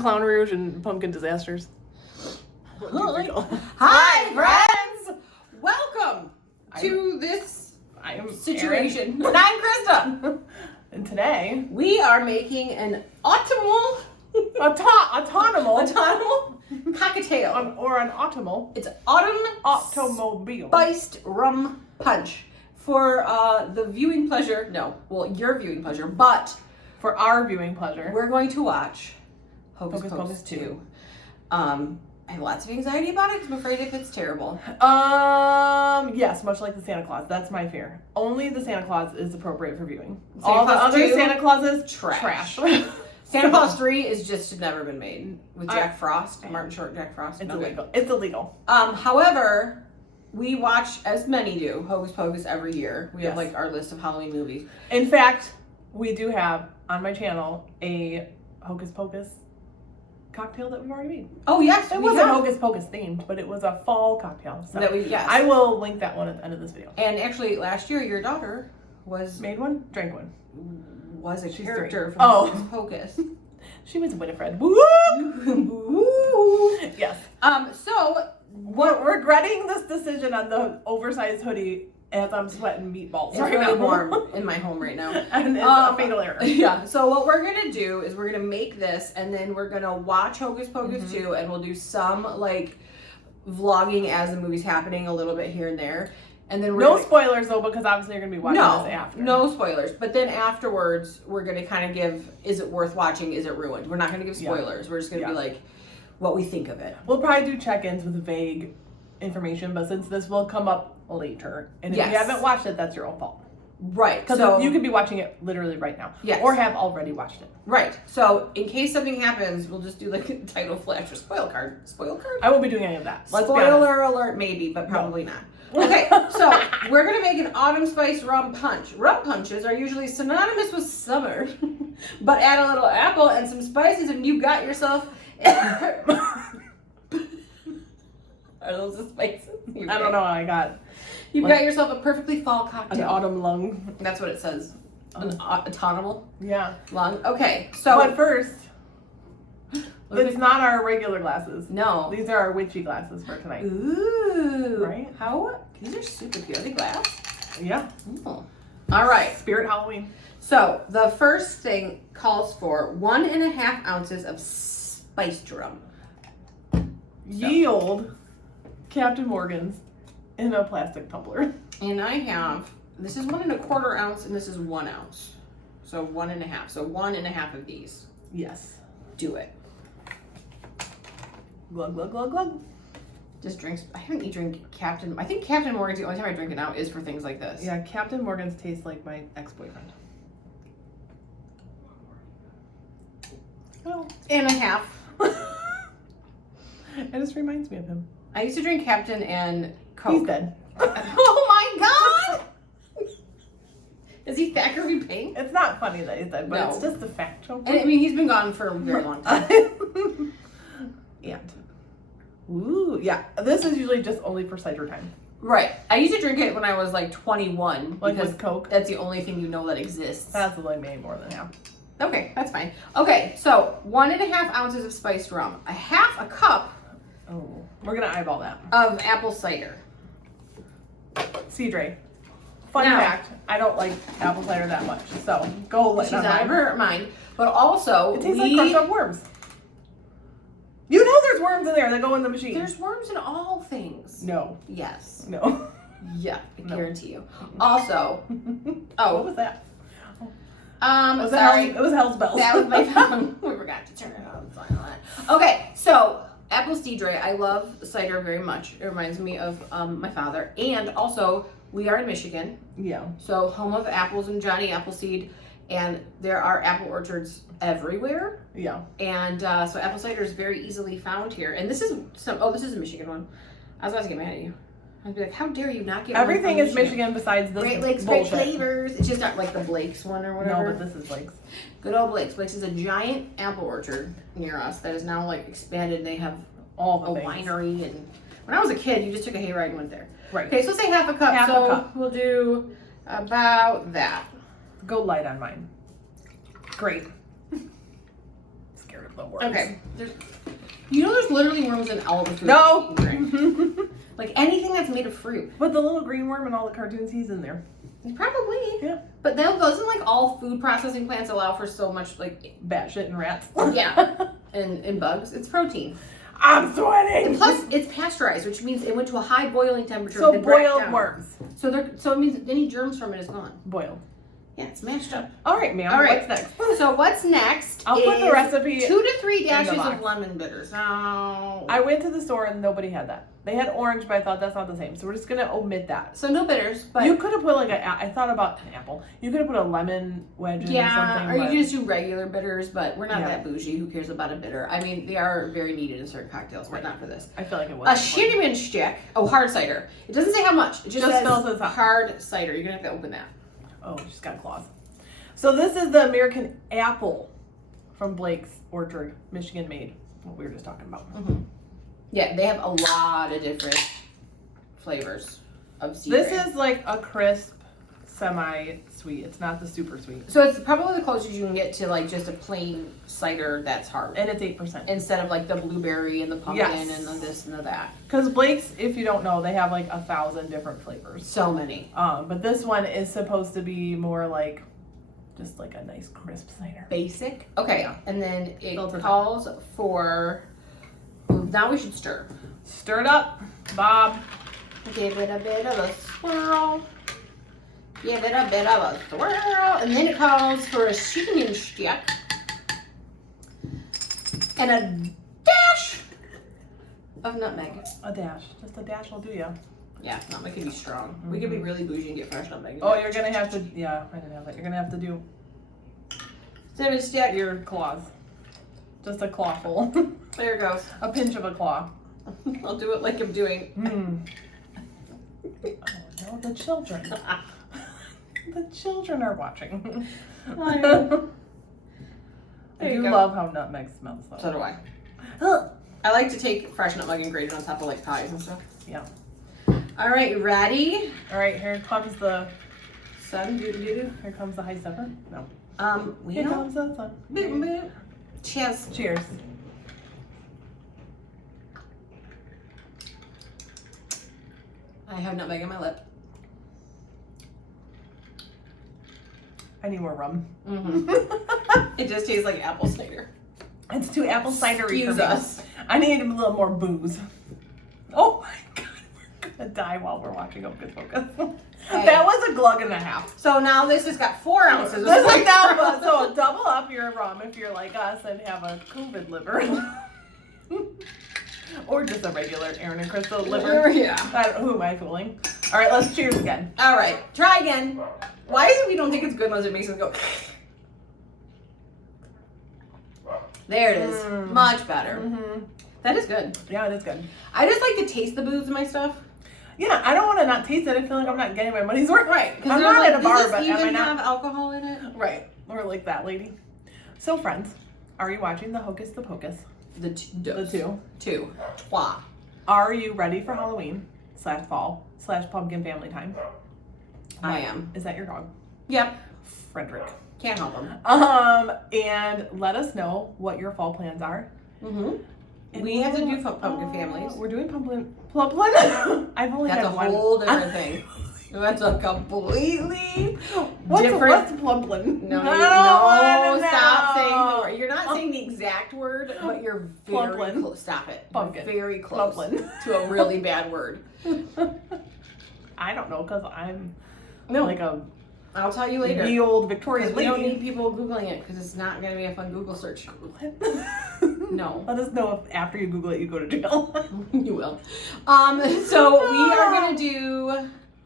Clown Rouge and Pumpkin Disasters. Hi, friends! Welcome to this situation. Erin. And I'm Krista. And today, we are making an autonomous cocktail. Or an automobile. It's Automobile. spiced rum punch. For the viewing pleasure, your viewing pleasure, but For our viewing pleasure. we're going to watch Hocus Hocus Pocus Pocus 2. I have lots of anxiety about it because I'm afraid if it's terrible. Yes, much like the Santa Claus. That's my fear. Only the Santa Claus is appropriate for viewing. Santa All the Claus other 2, Santa Clauses, trash. trash. Santa Claus 3 is just never been made with Jack Frost, I- Martin Short, Jack Frost. It's No good. illegal. It's illegal. However, we watch, as many do, Hocus Pocus every year. We have Yes. like our list of Halloween movies. In fact, we do have on my channel a Hocus Pocus cocktail that we've already made. Oh yes, It we wasn't have. Hocus Pocus themed, but it was a fall cocktail. So Yes. I will link that one at the end of this video. And actually, last year your daughter was Made one, drank one. a She's character 3. from Oh. Hocus Pocus. She was Winifred. Woo! Yes. So We're regretting this decision on the oversized hoodie as I'm sweating meatballs it's right really now. warm in my home right now. And it's a fatal error. Yeah. So what we're gonna do is we're gonna make this, and then we're gonna watch Hocus Pocus 2, and we'll do some like vlogging as the movie's happening a little bit here and there, and then we're No gonna, spoilers though, because obviously you're gonna be watching this after. no spoilers. But then afterwards, we're gonna kind of give: is it worth watching? Is it ruined? We're not gonna give Yeah. spoilers. We're just gonna be like what we think of it. We'll probably do check-ins with vague information, but since this will come up later, and if you Yes. haven't watched it, that's your own fault. Right. Because So you could be watching it literally right now. Yes. Or have already watched it. right. So in case something happens, we'll just do like a title flash or spoil card. Spoil card. I won't be doing any of that. Let's be honest. Spoiler alert, maybe, but probably not. Okay, so we're gonna make an autumn spice rum punch. Rum punches are usually synonymous with summer, but add a little apple and some spices, and you got yourself. Are those the spices? I don't know how I got You've got yourself a perfectly fall cocktail. an autumn lung. That's what it says. An autonomous Yeah. lung. Okay, so But first, it's not our regular glasses. no. These are our witchy glasses for tonight. Ooh. Right? How? These are super cute. Are they glass? Yeah. Oh. All right. Spirit Halloween. So the first thing calls for 1.5 ounces of spiced rum. Yield Captain Morgan's in a plastic tumbler. And I have, this is 1.25 ounce and this is 1 ounce. So 1.5. So 1.5 of these. Yes. Do it. Glug, glug, glug, glug. Just drinks. I haven't drank Captain. I think Captain Morgan's the only time I drink it now is for things like this. Yeah, Captain Morgan's tastes like my ex-boyfriend. Oh. And a half. It just reminds me of him. I used to drink Captain and Coke. He's dead. Oh my god! Is he Thackeray Pink? It's not funny that he's dead, but No. it's just a fact. And I mean, he's been gone for a very long time. And ooh, yeah. This is usually just only for cider time. Right. I used to drink it when I was like 21 Like because with Coke. that's the only thing you know that exists. That's like maybe more than half. Okay, that's fine. Okay, so 1.5 ounces of spiced rum, a half a cup Oh, we're gonna eyeball that. of apple cider. CIDER. Fun Now- fact: I don't like apple cider that much, so go let She's it out of her mind. But also, It tastes like crushed up worms. You know there's worms in there that go in the machine. there's worms in all things. No. Yes. No. Yeah, I No. guarantee you. Also, What was that? Was sorry. It was Hell's Bells. That was my phone. We forgot to turn it on silent. Okay, so apple cider. I love cider very much. It reminds me of my father. And also, we are in Michigan, Yeah. so home of apples and Johnny Appleseed. And there are apple orchards everywhere. Yeah. And so apple cider is very easily found here. And this is this is a Michigan one. I was about to get mad at you. I'd be like, how dare you not get Everything one is from Michigan besides this Great Lakes, great bullshit. flavors. It's just not like the Blake's one or No, whatever. but this is Blake's. Good old Blake's. Blake's is a giant apple orchard near us that is now like expanded. They have All the a things. winery, and when I was a kid, you just took a hayride and went there. Right. Okay, so let's say half a cup. Half a so cup. we'll do about that. Go light on mine. Great. Scared of the worms. Okay. There's literally worms in all the food. No. Like anything that's made of fruit. But the little green worm in all the cartoons, he's in there. Probably. Yeah. But doesn't like all food processing plants allow for so much like Bat shit and rats. yeah. and bugs. It's protein. I'm sweating. And plus it's pasteurized, which means it went to a high boiling temperature. So they break boiled down. worms. So it means any germs from it is gone. Boiled. Yeah, it's mashed up. All right, ma'am. All right. What's next? So what's next? I'll put the recipe 2 to 3 the dashes box. of lemon bitters. No. I went to the store and nobody had that. They had orange, but I thought that's not the same. So we're just gonna omit that. So no bitters, but You could have put like I thought about an apple. You could have put a lemon wedge in or something. or you but- can just do regular bitters, but we're not Yeah. that bougie. Who cares about a bitter? I mean, they are very needed in certain cocktails, but Right. not for this. I feel like it A was. cinnamon stick. Oh, hard cider. It doesn't say how much. It just Just says spells it out. hard cider. You're gonna have to open that. Oh, she's got claws. So this is the American apple from Blake's Orchard, Michigan made. What we were just talking about. Yeah, they have a lot of different flavors of CIDER. This is like a crisp, semi-sweet. It's not the super sweet. So it's probably the closest you can get to like just a plain cider that's hard. And it's 8%. Instead of like the blueberry and the pumpkin Yes. and the this and the that. Because Blake's, if you don't know, they have like 1,000 different flavors. So many. But this one is supposed to be more like, just like a nice crisp cider. Basic. Okay, Yeah. and then it Filter. calls for, now we should stir. Stir it up, Bob. Give it a bit of a swirl. Give it a bit of a swirl. And then it calls for a cinnamon stick. And a dash of nutmeg. A dash. Just a dash will do ya. Yeah, nutmeg can be strong. We could be really bougie and get fresh nutmeg. Oh, you're gonna have to, yeah, I didn't have that. You're gonna have to do cinnamon stick. your claws. Just a clawful. There it goes. A pinch of a claw. I'll do it like I'm doing. Oh no, the children. The children are watching. I know. I There you do go. love how nutmeg smells though. So do I. Ugh. I like to take fresh nutmeg and grate it on top of like pies and stuff. Yeah. All right, you ready? All right, here comes the Sun, doo doo doo. here comes the high stepper. No. Here Here comes the sun. Boop, boop. Cheers. Cheers. I have nutmeg in my lip. I need more rum. It just tastes like apple cider. It's too apple cidery for Excuse me. us. I need a little more booze. Oh my god, we're gonna die while we're watching Hocus Pocus. Hey. That was a glug and a half. So now this has got 4 ounces of This is cider. now, so double up your rum if you're like us and have a COVID liver. Or just a regular Aaron and Crystal liver. Yeah. Who am I fooling? All right, let's cheers again. All right, try again. Why is it we don't think it's good unless it makes us go? There it is. Mm. Much better. Mm-hmm. That is good. Yeah, it is good. I just like to taste the booze in my stuff. Yeah, I don't want to not taste it. I feel like I'm not getting my money's worth. Right. I'm not at a bar, does but this am I even not? have alcohol in it? Right. Or like that lady. So, friends, are you watching the Hocus Pocus? The two. Two. Trois. Are you ready for Halloween / fall / pumpkin family time? I am. Is that your dog? Yep. Frederick. Can't help them. And let us know what your fall plans are. Mm-hmm. And We have to do pumpkin families. We're doing pumpkin. I've only That's had a one. whole different thing. That's a completely What's different. plumplin? No, I don't wanna stop know. saying the word. You're not saying the exact word, but you're very Plumplin. close. Stop it. Pumpkin. You're very close Plumplin. to a really bad word. I don't know, because I'm No, like a I'll tell you later. the old Victorian We don't lady. need people Googling it because it's not going to be a fun Google search. No. Let us know if after you Google it, you go to jail. You will. So we are going to do,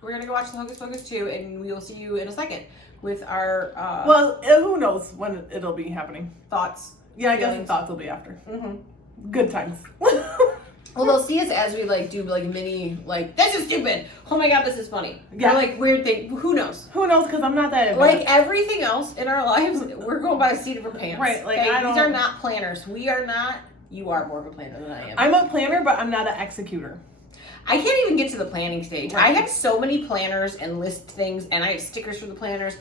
we're going to go watch the Hocus Pocus 2 and we will see you in a second with our Well, who knows when it'll be happening. thoughts. Yeah, I guess the Feelings. thoughts will be after. Mm-hmm. Good times. Well, they'll see us as we like do like mini like this is stupid. Oh my god, this is funny. Yeah. Or like weird thing. Who knows? Who knows, because I'm not that Like advanced. everything else in our lives, we're going by the seat of our pants. Right, like, okay? I These don't- are not planners. We are not. You are more of a planner than I am. I'm a planner, but I'm not an executor. I can't even get to the planning stage. Right. I have so many planners and list things, and I have stickers for the planners,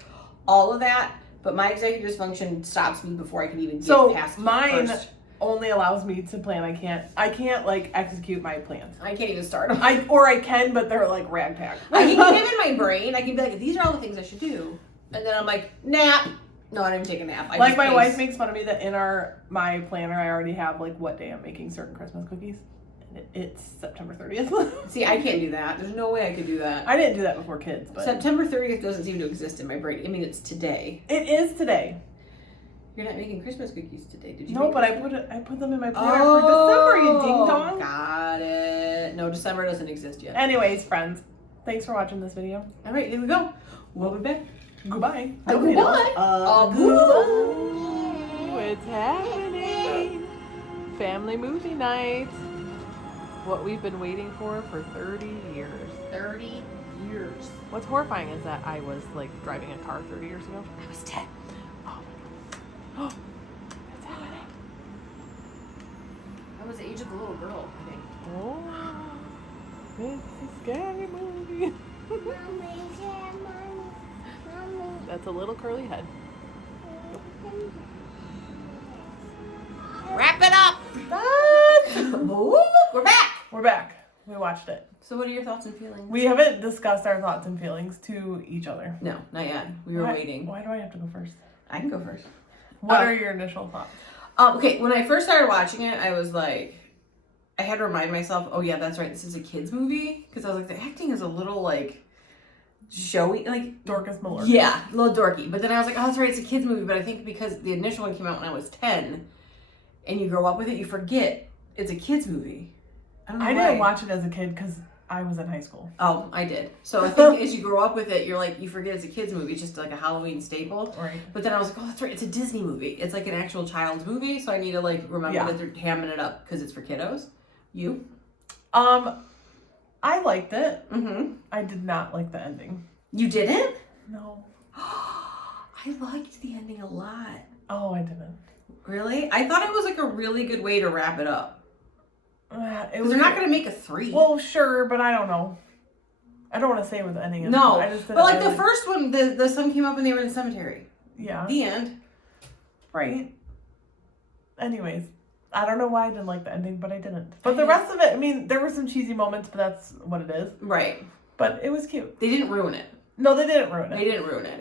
all of that. But my executive function stops me before I can even get So past mine first. only allows me to plan. I can't like execute my plans. I can't even start them. I can, but they're like ragtag. I can get them in my brain. I can be like, these are all the things I should do. And then I'm like, nap. No, I didn't even take a nap. Like my wife makes fun of me that in my planner I already have like what day I'm making certain Christmas cookies. And it's September 30th. See, I can't do that. There's no way I could do that. I didn't do that before kids, but September 30th doesn't seem to exist in my brain. I mean, it's today. it is today. You're not making Christmas cookies today, did you? No, but I put them in my planner for December, you ding dong. Got it. No, December doesn't exist yet. Anyways, friends, thanks for watching this video. All right, here we go. We'll be back. Goodbye. Goodbye. It's happening. Family movie night. What we've been waiting for 30 years. 30 years. What's horrifying is that I was like driving a car 30 years ago. I was 10. Oh, it's happening. I was the age of the little girl, I think. Oh, it's a scary movie. That's a little curly head. Wrap it up! We're back! We're back. We watched it. So what are your thoughts and feelings? We haven't discussed our thoughts and feelings to each other. No, not yet. We were waiting. Why do I have to go first? I can go first. What are your initial thoughts? Okay, when I first started watching it, I was like, I had to remind myself, oh yeah, that's right, this is a kid's movie. Because I was like, the acting is a little like showy, like Dorcas Malloy. yeah, a little dorky. But then I was like, oh, that's right, it's a kid's movie. But I think because the initial one came out when I was 10, and you grow up with it, you forget it's a kid's movie. I don't know I why. didn't watch it as a kid because I was in high school. Oh, I did. So I think as you grow up with it, you're like, you forget it's a kid's movie. It's just like a Halloween staple. Right. But then I was like, oh, that's right, it's a Disney movie. It's like an actual child's movie. So I need to like remember that they're hamming it up because it's for kiddos. You? I liked it. Mm-hmm. I did not like the ending. You didn't? No. I liked the ending a lot. Oh, I didn't. Really? I thought it was like a really good way to wrap it up. They're They're not going to make a 3. Well, sure, but I don't know. I don't want to say what the ending is. No, but like the first one, the sun came up and they were in the cemetery. Yeah. The end. Right. Anyways, I don't know why I didn't like the ending, but I didn't. But the rest of it, I mean, there were some cheesy moments, but that's what it is. Right. But it was cute. They didn't ruin it. No, they didn't ruin it. They didn't ruin it.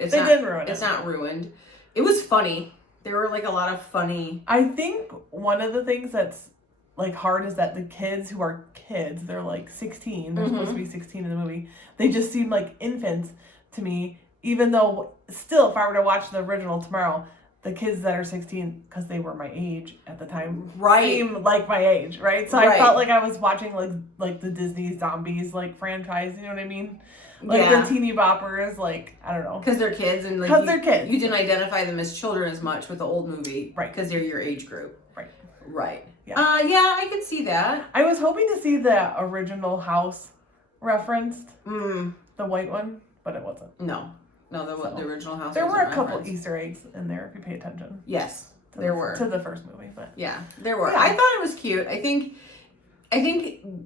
It's not ruined. It was funny. There were like a lot of funny. I think one of the things that's like hard is that the kids who are kids, they're like 16. They're supposed to be 16 in the movie. They just seem like infants to me, even though still if I were to watch the original tomorrow, the kids that are 16, because they were my age at the time, seem like my age, right? So I felt like I was watching like the Disney Zombies like franchise, you know what I mean? Like the teeny boppers, like, I don't know. Because they're kids and like they're kids. You didn't identify them as children as much with the old movie. Right. Because they're your age group. Right. Right. Yeah. Yeah, I could see that. I was hoping to see the original house referenced, the white one, but it wasn't. No, the original house. There were a couple Easter eggs in there if you pay attention. Yes, there were to the first movie, but yeah, there were. Yeah. I thought it was cute. I think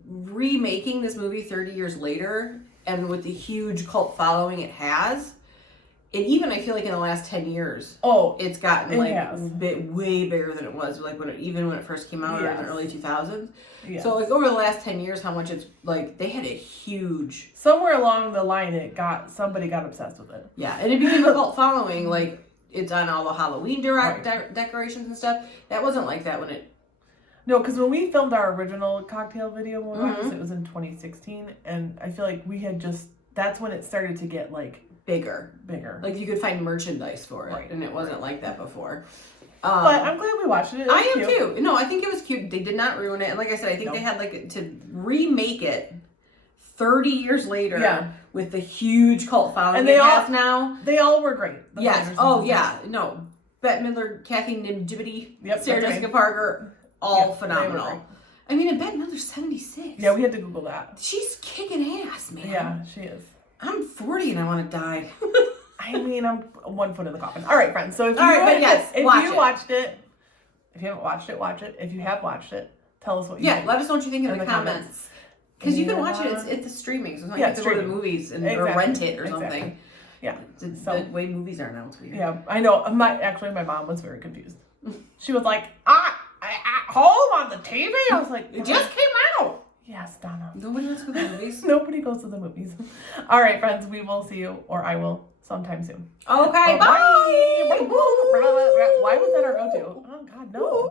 remaking this movie 30 years later and with the huge cult following it has. And even I feel like in the last 10 years, it's gotten way bigger than it was. Like when it first came out in the early 2000s. Yes. So like over the last 10 years, how much it's like they had a huge. Somewhere along the line, somebody got obsessed with it. Yeah, and it became a cult following. Like it's on all the Halloween decorations and stuff. That wasn't like that when it. No, because when we filmed our original cocktail video, it was in 2016, and I feel like we had that's when it started to get like. Bigger. Like you could find merchandise for it, and it wasn't like that before. But I'm glad we watched it. I am too. No, I think it was cute. They did not ruin it. And like I said, I think they had like to remake it 30 years later with the huge cult following and it has now. They all were great. Yes. Oh yeah. No. Bette Midler, Kathy Nijinsky, Sarah Jessica Parker, all phenomenal. I mean, and Bette Midler's 76. Yeah, we had to Google that. She's kicking ass, man. Yeah, she is. I'm 40 and I want to die. I mean, I'm 1 foot in the coffin. All right, friends. So if you watched it, if you haven't watched it, watch it. If you have watched it, tell us what you think. Let us know what you think in the comments. Because you can watch it. It's a streaming. So it's not like you have to go to the movies or rent it or something. Yeah. The way movies are now, it's weird. Yeah, I know. My mom was very confused. She was like, home on the TV. I was like, It just came out. Yes, Donna. Nobody wants to go to the movies. Nobody goes to the movies. All right, friends, we will see you, or I will, sometime soon. Okay, bye. Bye. Why was that our go-to? Oh, God, no.